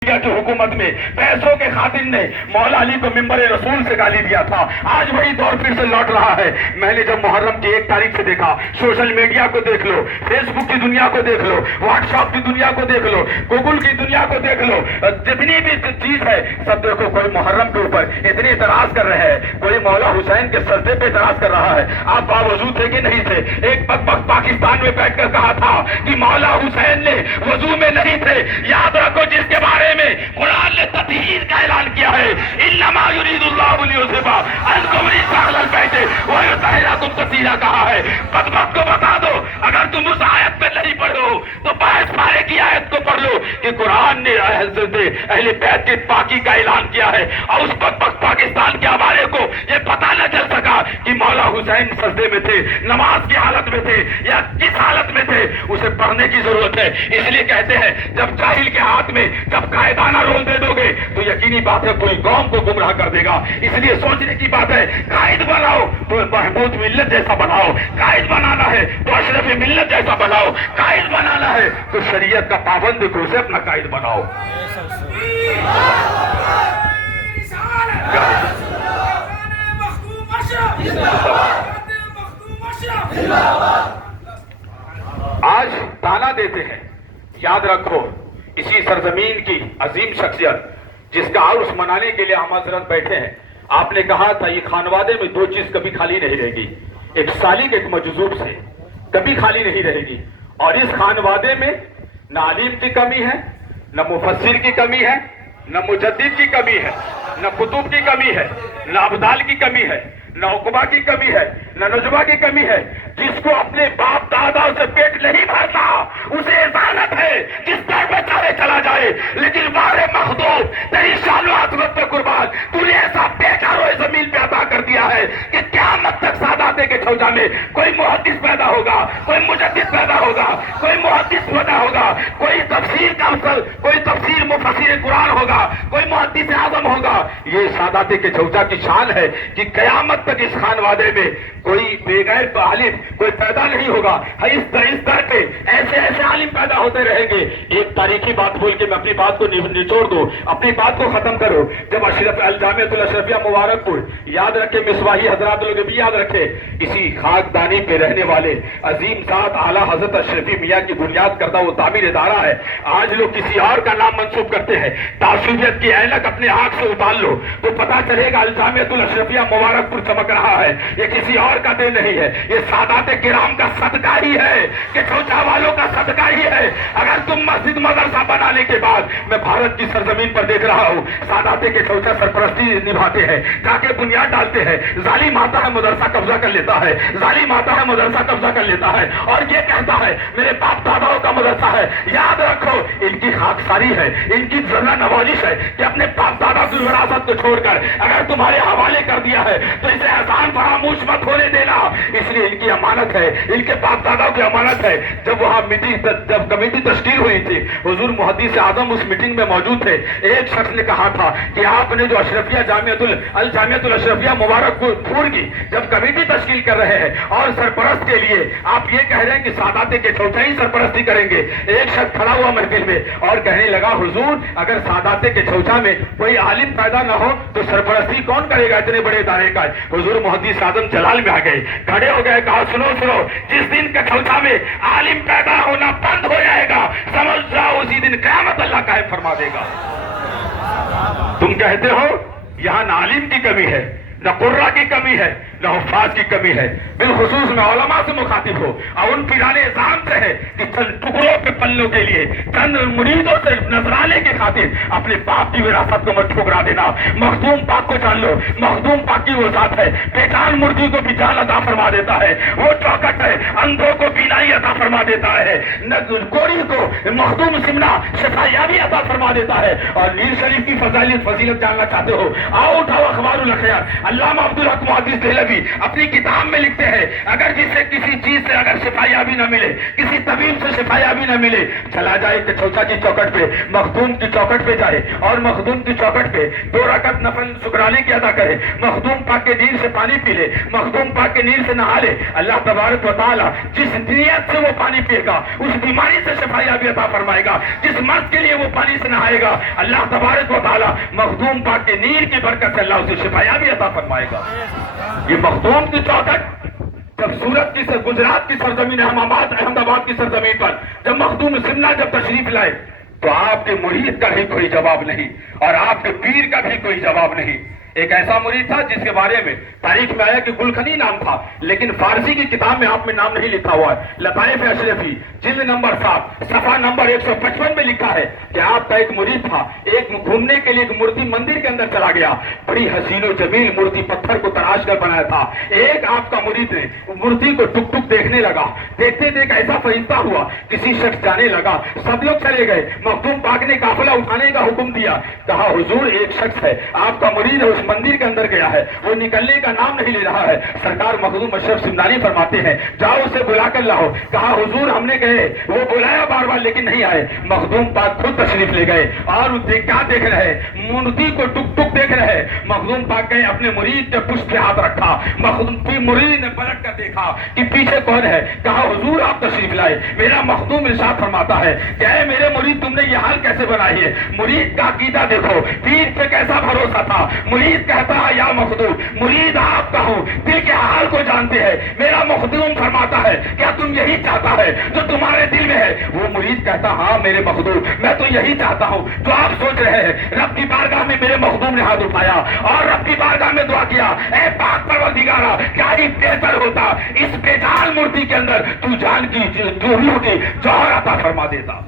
کی حکومت میں پیسوں کے خاطر نے مولا علی کو منبر رسول سے گالی دیا تھا. آج وہی دور پھر سے لوٹ رہا ہے. میں نے جب محرم کی 1 تاریخ سے دیکھا, سوشل میڈیا کو دیکھ لو, فیس بک کی دنیا کو دیکھ لو, واٹس ایپ کی دنیا کو دیکھ لو, گوگل کی دنیا کو دیکھ لو, جتنی بھی چیز ہے سب دیکھو, کوئی محرم کے اوپر اتنے اعتراض کر رہے ہیں, کوئی مولا حسین کے سجدے پہ اعتراض کر رہا ہے. آپ باوضو تھے کہ نہیں تھے؟ ایک بک پاکستان میں بیٹھ کر کہا تھا کہ مولا حسین نے وضو میں نہیں تھے. یاد رکھو, جس کے بارے میں قرآن نے تطہیر کا اعلان کیا ہے, انما یرید اللہ لیذھب عنکم الرجس اہل البیت ویطہرکم تطہیرا کہا ہے. بدبخت کو بتا دو, اگر تم اس آیت میں نہیں پڑھو تو 22 پارے کی آیت کو پڑھ لو کہ قرآن نے حضرت اہل بیت کی پاکی کا اعلان کیا ہے. اور اس بدبخت پاکستان کے ہمارے کو یہ پتہ نہ چل سکا کہ مولا حسین سجدے میں تھے, نماز کی حالت میں تھے یا کس حالت میں تھے. اسے پڑھنے کی ضرورت ہے. اس لیے کہتے ہیں جب جاہل کے ہاتھ میں جب قائدانہ رول دے دو گے تو یقینی بات ہے کوئی قوم کو گمراہ کر دے گا. اس لیے سوچنے کی بات ہے, قائد بناؤ تو محمود ملت جیسا بناؤ, قائد بنانا ہے تو اشرف ملت جیسا بناؤ, قائد بنانا ہے تو شریعت کا پابند کو اسے اپنا قائد بناؤ. آج تانا دیتے ہیں. یاد رکھو, اسی سرزمین کی عظیم شخصیت جس کا عرس منانے کے لیے ہم حضرت بیٹھے ہیں, آپ نے کہا تھا یہ خانوادے میں 2 چیز کبھی خالی نہیں رہے گی, ایک سالک ایک مجذوب سے کبھی خالی نہیں رہے گی. اور اس خانوادے میں نہ عالم کی کمی ہے, نہ مفسر کی کمی ہے, نہ مجدد کی کمی ہے, نہ کتب کی کمی ہے, نہ ابدال کی کمی ہے, نہ عقبہ کی کمی ہے, نہ نجبہ کی کمی ہے. جس کو اپنے باپ دادا سے پیٹ نہیں بھرتا اسے اذانت ہے جس در پہ چاہے چلا جائے. لیکن بارے مخدوم تیری شان و عظمت پہ قربان, تو نے ایسا بیٹا روئے زمین پہ عطا کر دیا ہے کہ قیامت تک ساداتے کے چھوجا میں کوئی محدث پیدا ہوگا, کوئی مجدد پیدا ہوگا, کوئی محدث پیدا ہوگا, کوئی تفسیر کا اصل, کوئی تفسیر مفسر قرآن ہوگا, کوئی محدث اعظم ہوگا. یہ ساداتے کے چھوجا کی شان ہے کہ قیامت تک اس خانوادے میں کوئی بغیر عالم کوئی پیدا نہیں ہوگا. اس در پہ ایسے ایسے عالم پیدا ہوتے رہیں گے. ایک تاریخی بات بول کے میں اپنی بات کو نچوڑ دوں, اپنی بات کو ختم کرو. جب اشرف الجامعۃ الاشرفیہ مبارک پور, یاد رکھے مصباحی حضرات لوگ بھی یاد رکھے, اسی خاکدانی پہ رہنے والے عظیم ذات اعلیٰ حضرت اشرفی میاں کی بنیاد کردہ وہ تعمیر ادارہ ہے. آج لوگ کسی اور کا نام منسوب کرتے ہیں. تعصبیت کی اینک اپنے آنکھ سے اتار لو تو پتا چلے گا الجامعۃ الاشرفیہ مبارک پور چمک رہا ہے. یہ کسی اور کا دین نہیں ہے, یہ سادات کرام کا صدقہ ہی ہے کہ چھوٹا والوں کا صدقہ ہی ہے. اگر تم مسجد مدرسہ بنانے کے بعد, میں بھارت کی سرزمین پر دیکھ رہا ہوں, سادات کے چھوٹا سرپرستی نبھاتے ہیں, جا کے بنیاد ڈالتے ہیں, ظالم آتا ہے مدرسہ قبضہ کر لیتا ہے, ظالم آتا ہے مدرسہ قبضہ کر لیتا ہے اور یہ کہتا ہے میرے باپ داداؤں کا مدرسہ ہے. یاد رکھو, ان کی خاکساری ہے, ان کی ذرہ نوازش ہے کہ اپنے باپ دادا کی وراثت کو چھوڑ کر اگر تمہارے حوالے کر دیا ہے تو اسے احسان فراموش مت ہونے دینا. اس لیے ان کی امانت ہے, ان کے باپ دادا کی امانت ہے. جب وہاں جب کمیٹی تشکیل ہوئی تھی, حضور محدث اعظم اس میٹنگ میں موجود تھے. ایک شخص نے کہا تھا کہ آپ نے جو اشرفیہ الجامعۃ الاشرفیہ مبارک پور کی جب کمیٹی تشکیل کر رہے ہیں اور سرپرست کے لیے آپ یہ کہہ رہے ہیں کہ سادات کے چھوٹا ہی سرپرستی کریں گے. ایک شخص کھڑا ہوا محفل میں اور کہنے لگا, حضور اگر سادات کے چھوٹا میں کوئی عالم پیدا نہ ہو تو سرپرستی کون کرے گا اتنے بڑے ادارے کا؟ حضور محدث اعظم جلال میں آ گئے, کھڑے ہو گئے, کہا سنو سنو, جس دن کٹھوٹا میں عالم پیدا ہونا بند ہو جائے گا سمجھ جاؤ اسی دن قیامت اللہ قائم فرما دے گا. تم کہتے ہو یہاں نہ عالم کی کمی ہے, نہ قرہ کی کمی ہے, نہ حفاظ کی کمی ہے. بالخصوص میں علماء سے مخاطب ہو اور ان پیرانے اعظام سے ہے کہ چند ٹکڑوں کے پلوں کے لیے, چند مریدوں سے نذرانے کی خاطر اپنے باپ کی وراثت کو مت ٹھکرا دینا. مخدوم پاک کو جان لو, مخدوم پاک کی وہ ذات ہے, پہچان مردی کو بھی جان عطا فرما دیتا ہے, وہ چوکٹ ہے, اندھوں کو بینائی عطا فرما دیتا ہے, کوڑی کو مخدوم سمنا شفایابی عطا فرما دیتا ہے. اور نیر شریف کی فضیلت جاننا چاہتے ہو, آؤ اٹھاؤ اخبار الاخیار, علامہ عبدالحق محدث دہلوی دہلوی اپنی کتاب میں لکھتے ہیں اگر جسے کسی چیز سے اگر شفایابی نہ ملے, کسی طبیب سے شفایابی نہ ملے, چلا جائے کہ چوچا کی چوکٹ پہ, مخدوم کی چوکٹ پہ جائے اور مخدوم کی چوکٹ پہ 2 رکعت نفل شکرانے کی ادا کرے, مخدوم پاک کے نیل سے پانی پی لے, مخدوم پاک کے نیل سے نہا لے, اللہ تبارک و تعالی جس نیت سے وہ پانی پیے گا اس بیماری سے شفایابی عطا فرمائے گا. جس مرض کے لیے وہ پانی سے نہائے گا اللہ تبارک و تعالی مخدوم پاک کے نیل کی برکت سے اللہ اسے شفایابی عطا فرمائے گا. یہ مخدوم کی چوکٹ جب سورت کی گجرات کی سرزمین احمد آباد کی سرزمین پر جب مخدوم سمنا جب تشریف لائے تو آپ کے مرید کا بھی کوئی جواب نہیں اور آپ کے پیر کا بھی کوئی جواب نہیں. ایک ایسا مرید تھا جس کے بارے میں تاریخ میں آیا کہ گلخنی نام تھا, لیکن فارسی کی کتاب میں آپ میں نام نہیں لکھا ہوا ہے. لطائف اشرفی جلد نمبر 7 صفحہ نمبر 155 میں لکھا ہے کہ آپ کا ایک مرید تھا, ایک گھومنے کے لیے ایک مورتی مندر کے اندر چلا گیا, بڑی حسین و جمیل مورتی پتھر کو تراش کر بنایا تھا. ایک آپ کا مرید نے مورتی کو ٹک ٹک دیکھنے لگا, دیکھتے دیکھ ایسا فرشتہ ہوا, کسی شخص جانے لگا, سب لوگ چلے گئے. مخدوم پاک نے قافلہ اٹھانے کا حکم دیا, کہا حضور ایک شخص ہے آپ کا مرید ہے اس مندر کے اندر گیا ہے, وہ نکلنے کا نام نہیں لے رہا ہے. سرکار مخدوم اشرف سمنانی فرماتے ہیں جاؤ اسے بلا کر لاؤ. کہا حضور ہم نے گئے, وہ بلایا بار بار لیکن نہیں آئے. مخدوم پاک خود تشریف لے گئے اور کیا دیکھ رہے, مورتی کو ٹک ٹک دیکھ رہے. مخدوم پاک گئے اپنے مرید کے پشت پہ ہاتھ رکھا, مخدوم مرید نے پلٹ کر دیکھا کہ پیچھے کون ہے. کہا حضور آپ تشریف لائے. میرا مخدوم ارشاد فرماتا ہے کہ اے میرے مرید تم نے یہ حال کیسے بنائی ہے. مرید کا عقیدہ دیکھو, پیر پہ کیسا بھروسہ تھا. مرید کہتا ہے یا مخدوم, مرید آپ کا ہوں, دل کے حال کو جانتے ہیں. میرا مخدوم فرماتا ہے کیا تم یہی چاہتا ہے جو تمہارے دل میں ہے. وہ مرید کہتا ہاں میرے مخدوم میں تو یہی چاہتا ہوں جو آپ سوچ رہے ہیں. رب کی بارگاہ میں میرے مخدوم نے ہاتھ اٹھایا اور رب کی بارگاہ میں دعا کیا, اے پاک پروردگارا کیا ہی بہتر ہوتا اس بے جان مورتی کے اندر تو جان کی روح کی جوہر عطا فرما دیتا.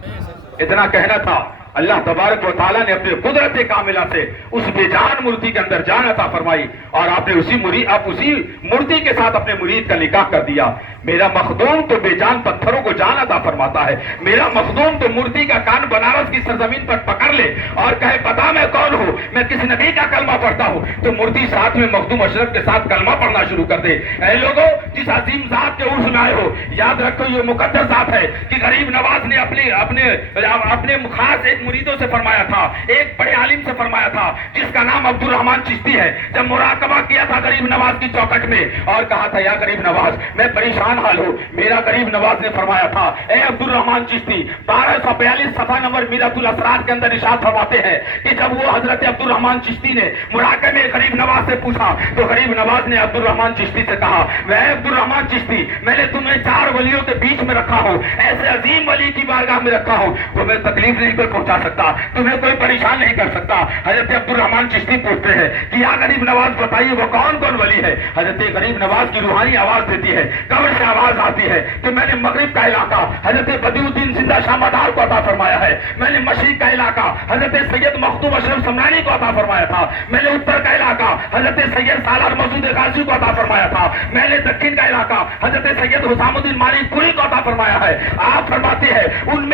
اتنا کہنا تھا, اللہ تبارک و تعالیٰ نے اپنے قدرت کاملہ سے اس بے جان مورتی کے اندر جان عطا فرمائی اور آپ نے اسی مورتی کے ساتھ اپنے مرید کا نکاح کر دیا. میرا مخدوم تو بے جان پتھروں کو جان عطا فرماتا ہے. میرا مخدوم تو مورتی کا کان بنارس کی سرزمین پر پکڑ لے اور کہے پتا میں کون ہوں, میں کس نبی کا کلمہ پڑھتا ہوں, تو مورتی ساتھ میں مخدوم اشرف کے ساتھ کلمہ پڑھنا شروع کر دے. اے لوگوں جس عظیم ذات کے عرس میں آئے ہو, یاد رکھو یہ مقدس ذات ہے کہ غریب نواز نے اپنے خاص ایک مریدوں سے فرمایا تھا, ایک بڑے عالم سے فرمایا تھا جس کا نام عبد الرحمان چشتی ہے. جب مراقبہ کیا تھا غریب نواز کی چوکٹ میں اور کہا تھا یا غریب نواز میں پریشان حال ہوں, میرا غریب نواز نے فرمایا تھا اے عبد الرحمان چشتی 1242 صفحہ نمبر میرات الاسرار کے اندر ارشاد فرماتے ہیں کہ جب وہ حضرت عبد الرحمان چشتی نے مراقبے میں غریب نواز سے پوچھا تو غریب نواز نے عبد الرحمان چشتی سے کہا اے عبد الرحمان چشتی میں نے تمہیں 4 ولیوں کے بیچ میں رکھا ہوں, ایسے عظیم ولی کی بارگاہ میں رکھا ہوں, تمہیں تکلیف نہیں کوئی پہنچا سکتا, تمہیں کوئی پریشان نہیں کر سکتا. حضرت عبد الرحمان چشتی پوچھتے ہیں کہ یا غریب نواز بتائیے وہ کون کون ولی ہے. حضرت غریب نواز کی روحانی آواز دیتی ہے, قبر سے آواز آتی ہے کہ میں نے مغرب کا علاقہ حضرت بدیع الدین زندہ شامدار کو عطا فرمایا ہے, میں نے مشرق کا علاقہ حضرت سید مخدوم اشرف سمنانی کو عطا فرمایا تھا, میں نے اتر کا علاقہ حضرت سید سالار مسعود غازی کو عطا فرمایا تھا, میں نے دکن کا علاقہ حضرت سید حسام الدین مالک پوری کو عطا فرمایا ہے. آپ فرماتے ہیں ان میں